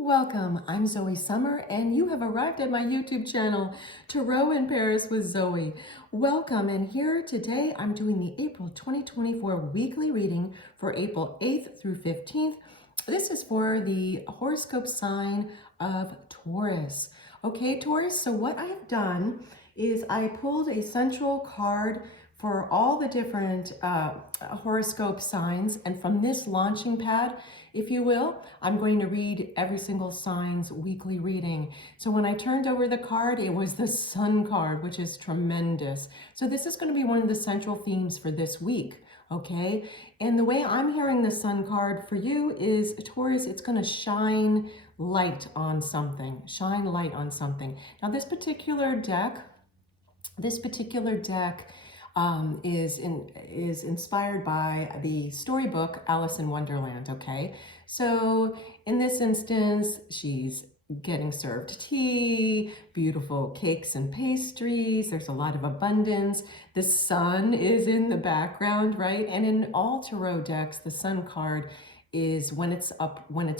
Welcome, I'm Zoe Summer, and you have arrived at my YouTube channel, Tarot in Paris with Zoe. Welcome, and here today I'm doing the April 2024 weekly reading for April 8th through 15th. This is for the horoscope sign of Taurus. Okay, Taurus, so what I have done is I pulled a central card for all the different horoscope signs, and from this launching pad, if you will, I'm going to read every single sign's weekly reading. So when I turned over the card, it was the Sun card, which is tremendous. So this is going to be one of the central themes for this week, okay? And the way I'm hearing the Sun card for you is, Taurus, it's going to shine light on something. Shine light on something. Now this particular deck is inspired by the storybook Alice in Wonderland, okay? So in this instance, she's getting served tea, beautiful cakes and pastries. There's a lot of abundance. The sun is in the background, right? And in all tarot decks, the sun card is when it's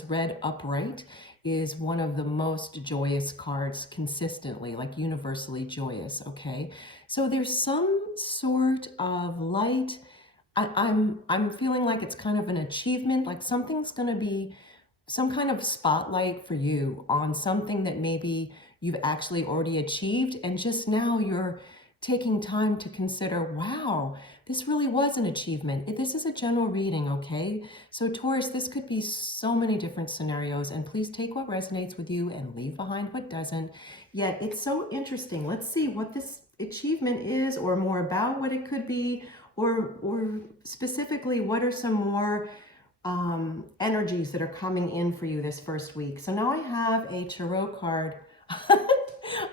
read upright, is one of the most joyous cards consistently, like universally joyous, okay? So there's some sort of light. I'm feeling like it's kind of an achievement, like something's going to be some kind of spotlight for you on something that maybe you've actually already achieved, and just now you're taking time to consider, wow, this really was an achievement. This is a general reading, okay? So Taurus, this could be so many different scenarios, and please take what resonates with you and leave behind what doesn't. Yet it's so interesting. Let's see what this achievement is, or more about what it could be, or specifically what are some more energies that are coming in for you this first week. So now I have a tarot card.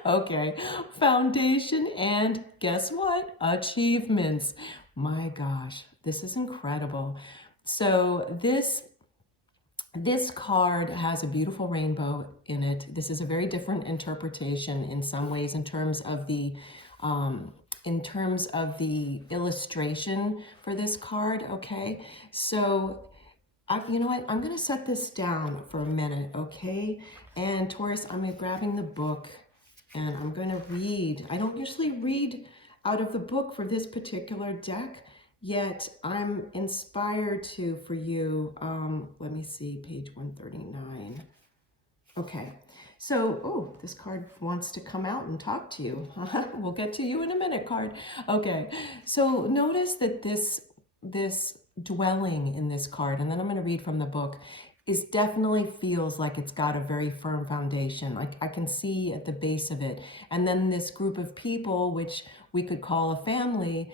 Okay, foundation, and guess what? Achievements. My gosh, this is incredible. So this card has a beautiful rainbow in it. This is a very different interpretation in some ways in terms of the illustration for this card, okay? So you know what? I'm going to set this down for a minute, okay? And Taurus, I'm grabbing the book and I'm going to read. I don't usually read out of the book for this particular deck, yet I'm inspired to for you. Let me see, page 139. Okay, so, oh, this card wants to come out and talk to you. We'll get to you in a minute, card. Okay, so notice that this dwelling in this card, and then I'm going to read from the book, is definitely feels like it's got a very firm foundation. Like I can see at the base of it. And then this group of people, which we could call a family,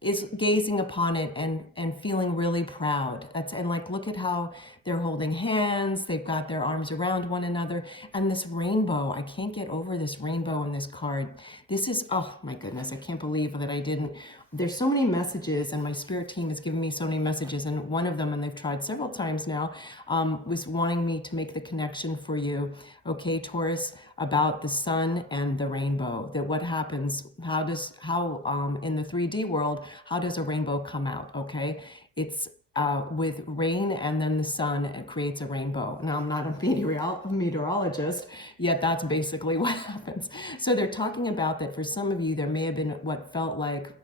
is gazing upon it and feeling really proud. And like, look at how they're holding hands. They've got their arms around one another. And this rainbow, I can't get over this rainbow in this card. This is, oh my goodness, I can't believe that I didn't. There's so many messages, and my spirit team has given me so many messages, and one of them, and they've tried several times now, was wanting me to make the connection for you, okay, Taurus, about the sun and the rainbow, that what happens, how in the 3D world, how does a rainbow come out, okay? It's with rain and then the sun, it creates a rainbow. Now, I'm not a meteorologist, yet that's basically what happens. So they're talking about that for some of you, there may have been what felt like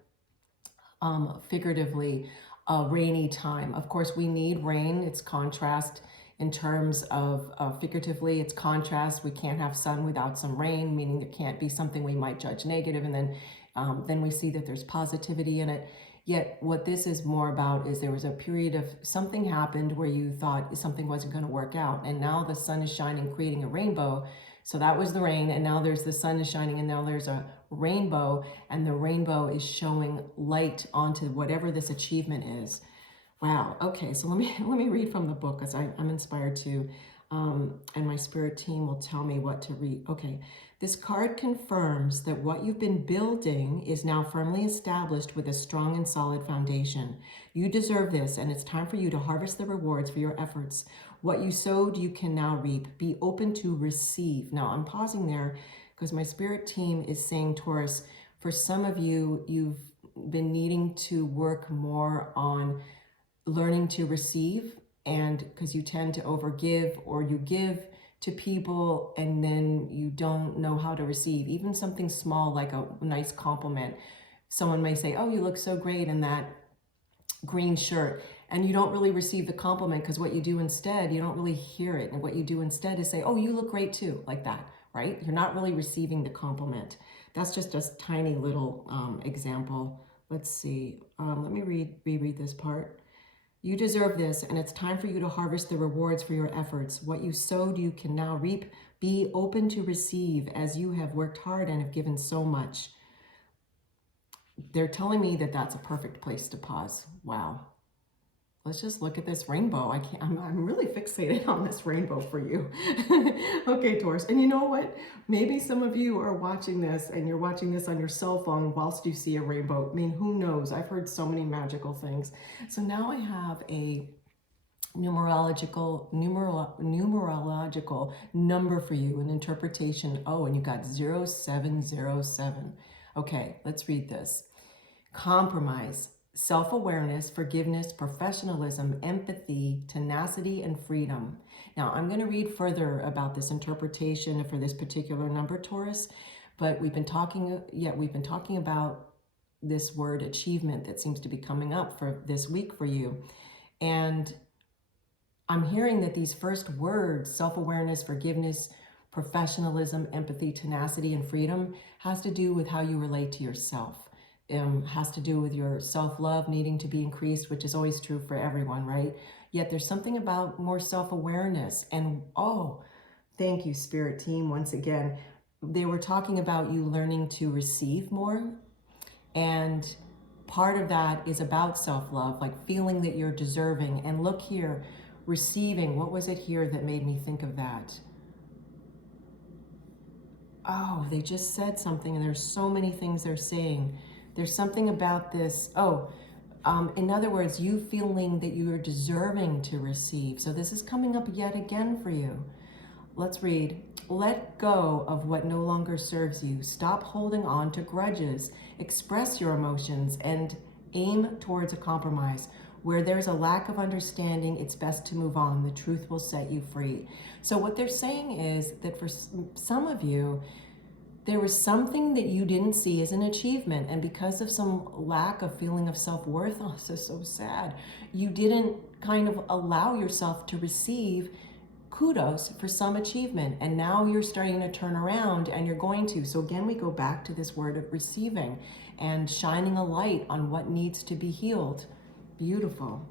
figuratively a rainy time. Of course, we need rain. It's contrast in terms of figuratively, it's contrast. We can't have sun without some rain, meaning there can't be something we might judge negative, and then we see that there's positivity in it. Yet what this is more about is there was a period of something happened where you thought something wasn't going to work out, and now the sun is shining, creating a rainbow. So that was the rain, and now there's the sun is shining, and now there's a rainbow, and the rainbow is showing light onto whatever this achievement is. Wow. Okay, so let me read from the book, because I'm inspired to, and my spirit team will tell me what to read. Okay, this card confirms that what you've been building is now firmly established with a strong and solid foundation. You deserve this, and it's time for you to harvest the rewards for your efforts. What you sowed, you can now reap. Be open to receive. Now, I'm pausing there because my spirit team is saying, Taurus, for some of you, you've been needing to work more on learning to receive and because you tend to overgive, or you give to people and then you don't know how to receive even something small like a nice compliment. Someone may say, oh, you look so great in that green shirt, and you don't really receive the compliment, because what you do instead, you don't really hear it, and what you do instead is say, oh, you look great too, like that, right? You're not really receiving the compliment. That's just a tiny little example. Let's see, let me reread this part. You deserve this, and it's time for you to harvest the rewards for your efforts. What you sowed, you can now reap. Be open to receive, as you have worked hard and have given so much. They're telling me that that's a perfect place to pause. Wow. Let's just look at this rainbow. I'm really fixated on this rainbow for you. Okay, Taurus. And you know what? Maybe some of you are watching this and you're watching this on your cell phone whilst you see a rainbow. I mean, who knows? I've heard so many magical things. So now I have a numerological number for you, an interpretation. Oh, and you got 0707. Okay, let's read this. Compromise, self-awareness, forgiveness, professionalism, empathy, tenacity, and freedom. Now, I'm going to read further about this interpretation for this particular number, Taurus, but we've been talking about this word achievement that seems to be coming up for this week for you. And I'm hearing that these first words, self-awareness, forgiveness, professionalism, empathy, tenacity, and freedom, has to do with how you relate to yourself. Has to do with your self-love needing to be increased, which is always true for everyone, right? Yet there's something about more self-awareness. And oh, thank you, Spirit Team, once again. They were talking about you learning to receive more. And part of that is about self-love, like feeling that you're deserving. And look here, receiving. What was it here that made me think of that? Oh, they just said something, and there's so many things they're saying. There's something about this. In other words, you feeling that you are deserving to receive. So this is coming up yet again for you. Let's read. Let go of what no longer serves you. Stop holding on to grudges. Express your emotions and aim towards a compromise. Where there's a lack of understanding, it's best to move on. The truth will set you free. So what they're saying is that for some of you, there was something that you didn't see as an achievement, and because of some lack of feeling of self-worth, oh, this is so sad, you didn't kind of allow yourself to receive kudos for some achievement, and now you're starting to turn around, and you're going to. So again, we go back to this word of receiving and shining a light on what needs to be healed. Beautiful.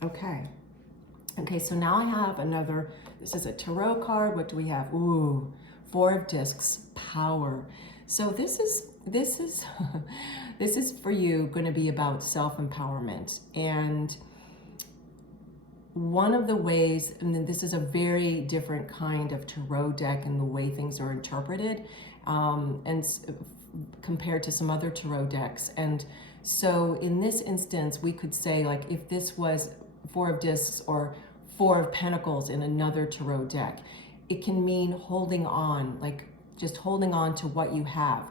Okay, so now I have another, this is a tarot card. What do we have? Ooh, Four of Discs, power. So this is this is for you going to be about self-empowerment. And one of the ways, and this is a very different kind of tarot deck and the way things are interpreted, compared to some other tarot decks. And so in this instance, we could say, like, if this was Four of Discs or Four of Pentacles in another tarot deck, it can mean holding on, like just holding on to what you have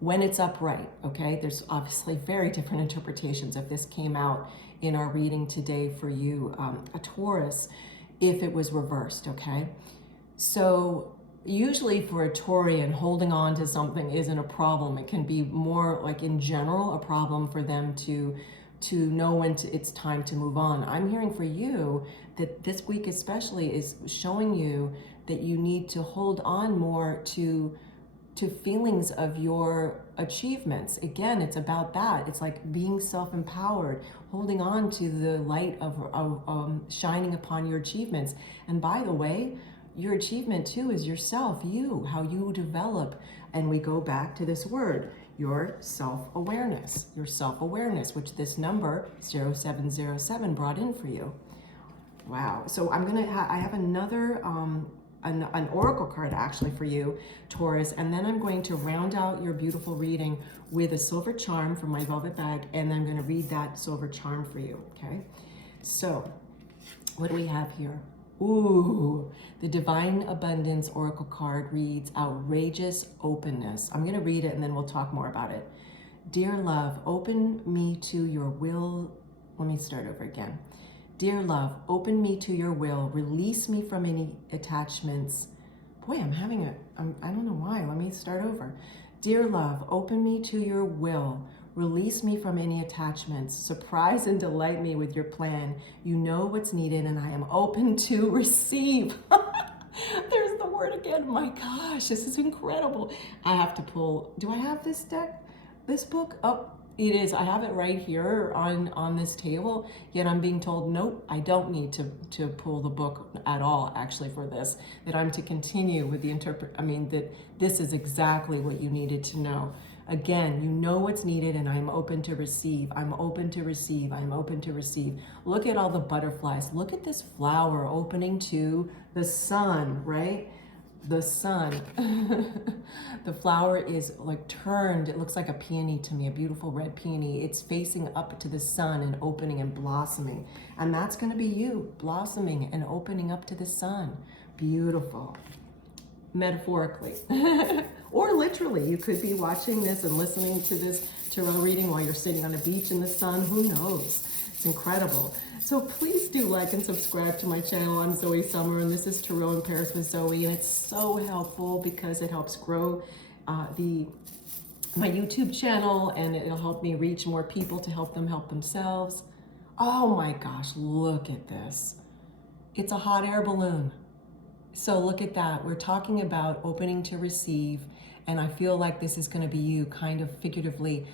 when it's upright, okay? There's obviously very different interpretations if this came out in our reading today for you, a Taurus, if it was reversed, okay? So usually for a Taurian, holding on to something isn't a problem. It can be more like in general a problem for them to know when it's time to move on. I'm hearing for you that this week especially is showing you that you need to hold on more to feelings of your achievements. Again, it's about that. It's like being self-empowered, holding on to the light of shining upon your achievements. And by the way, your achievement too is yourself, how you develop. And we go back to this word, your self-awareness, which this number 0707 brought in for you. Wow. So I have another an oracle card actually for you, Taurus, and then I'm going to round out your beautiful reading with a silver charm from my velvet bag, and then I'm going to read that silver charm for you. Okay, so what do we have here? Ooh, the Divine Abundance Oracle card reads outrageous openness. I'm going to read it and then we'll talk more about it. Dear love, open me to your will. Let me start over again. Dear love, open me to your will. Release me from any attachments. Boy, I don't know why. Let me start over. Dear love, open me to your will. Release me from any attachments. Surprise and delight me with your plan. You know what's needed and I am open to receive. There's the word again. My gosh, this is incredible. I have to pull, do I have this deck? This book? Oh, it is. I have it right here on this table, yet I'm being told, nope, I don't need to pull the book at all, actually, for this, that I'm to continue with the that this is exactly what you needed to know. Again, you know what's needed and I'm open to receive. I'm open to receive. I'm open to receive. Look at all the butterflies. Look at this flower opening to the sun, right? The sun. The flower is like turned. It looks like a peony to me, a beautiful red peony. It's facing up to the sun and opening and blossoming. And that's going to be you, blossoming and opening up to the sun. Beautiful. Metaphorically. Or literally, you could be watching this and listening to this tarot reading while you're sitting on a beach in the sun. Who knows? It's incredible. So please do like and subscribe to my channel. I'm Zoe Summer, and this is Tarot in Paris with Zoe, and it's so helpful because it helps grow my YouTube channel, and it'll help me reach more people to help them help themselves. Oh my gosh, look at this. It's a hot air balloon. So look at that. We're talking about opening to receive, and I feel like this is going to be you kind of figuratively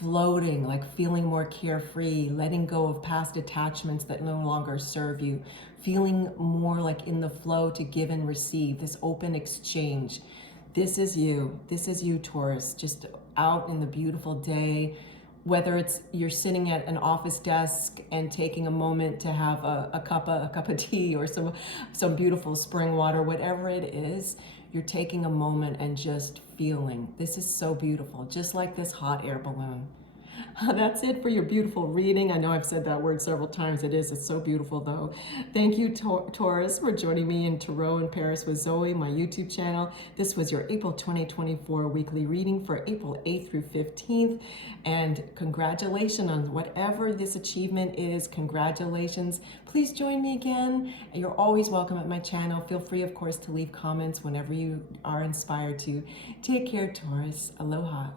floating, like feeling more carefree, letting go of past attachments that no longer serve you, feeling more like in the flow to give and receive, this open exchange. This is you. This is you, Taurus, just out in the beautiful day. Whether it's you're sitting at an office desk and taking a moment to have a cup of tea or some beautiful spring water, whatever it is, you're taking a moment and just feeling. This is so beautiful, just like this hot air balloon. That's it for your beautiful reading. I know I've said that word several times. It's so beautiful though. Thank you, Taurus, for joining me in Tarot in Paris with Zoe, my YouTube channel. This was your April 2024 weekly reading for April 8th through 15th. And congratulations on whatever this achievement is. Congratulations. Please join me again. You're always welcome at my channel. Feel free, of course, to leave comments whenever you are inspired to. Take care, Taurus. Aloha.